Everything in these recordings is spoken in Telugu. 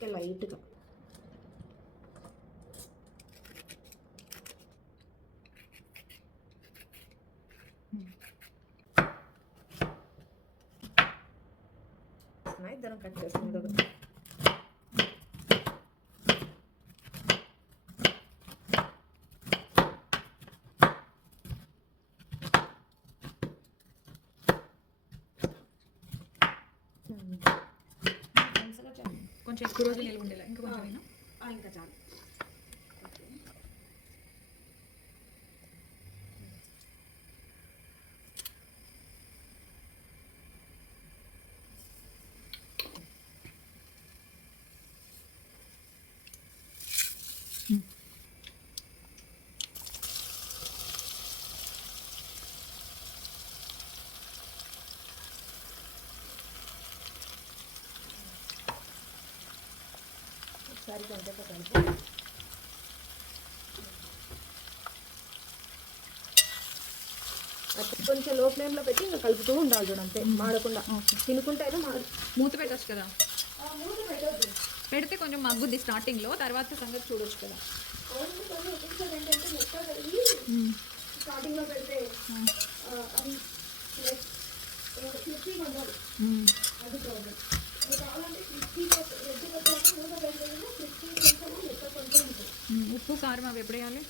ఊరికే లైట్గా ఇద్దరం కట్ చేస్తుంది ఒకటి కొంచెం ఎక్కువ రోజులు నిల్వ ఉండేలా ఇంకా కొంచెం ఇంకా చాలు. ఒకసారి కొంచెం కలిపి అట్లా కొంచెం లో ఫ్లేమ్లో పెట్టి ఇంకా కలుపుతూ ఉండాలి చూడండి అంతే మాడకుండా. తినుకుంటే మాడ మూత పెట్టచ్చు కదా? పెడితే కొంచెం మగ్గుద్ది స్టార్టింగ్లో తర్వాత సంగతి చూడొచ్చు కదా. స్టార్టింగ్లో పెడితే అది ప్రాబ్లం కావాలంటే క్రిస్పీగా రెడ్ వచ్చాక మూత పెడితే క్రిస్పీ కొంచెం మెత్త కొంచెం ఉంటుంది ఉప్పు కారం అవి ఎప్పుడు వేయాలి?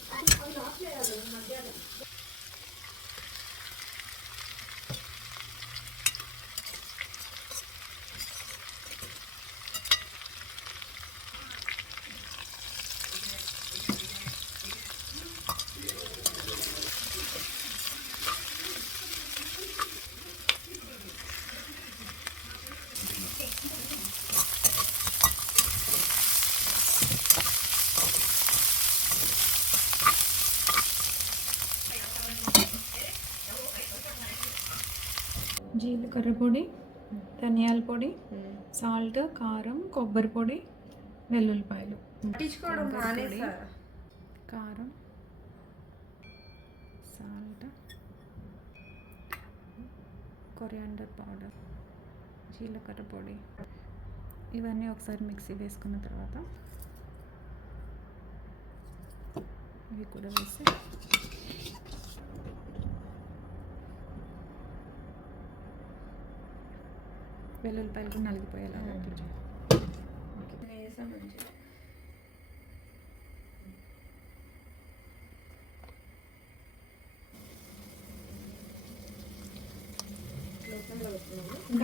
జీలకర్ర పొడి ధనియాల పొడి సాల్ట్ కారం కొబ్బరి పొడి వెల్లుల్లిపాయలు. పట్టించుకోవడం కారం సాల్ట్ కొరియాండర్ పౌడర్ జీలకర్ర పొడి. ఇవన్నీ ఒకసారి మిక్సీ వేసుకున్న తర్వాత ఇవి కూడా వేసి వెల్లుల్లిపాయలు కూడా నలిగిపోయేలా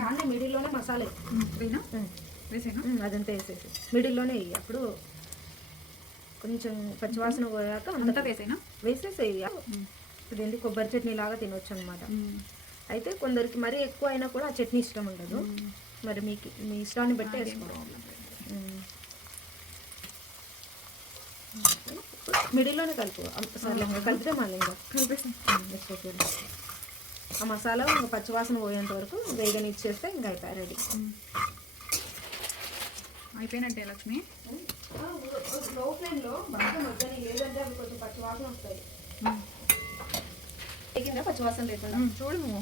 అన్నీ మిడిల్లోనే మసాలా. వేనా వేసేనా? అదంతా వేసేసి మిడిల్లోనే వేయి. అప్పుడు కొంచెం పచ్చివాసన పోయాక అంతా వేసేనా? వేసేసేయి. ఇప్పుడు ఏంటి కొబ్బరి చట్నీ లాగా తినొచ్చు అనమాట అయితే కొందరికి మరీ ఎక్కువ అయినా కూడా ఆ చట్నీ ఇష్టం ఉండదు. మరి మీకు మీ ఇష్టాన్ని బట్టి వేసుకోవాలి. మిడిల్లోనే కలుపు. ఇంకా కలిపితే మళ్ళీ ఇంకా. ఆ మసాలా ఇంకా పచ్చివాసన పోయేంత వరకు వేగనిచ్చేస్తే ఇంకా అయిపోయి రెడీ. అయిపోయినట్టే లక్ష్మి? లో ఫ్లేమ్లో బాగా మగ్గని లేదంటే అవి కొంచెం పచ్చివాసన వస్తాయి. వేగిందా పచ్చివాసన లేకుండా చూడు నువ్వు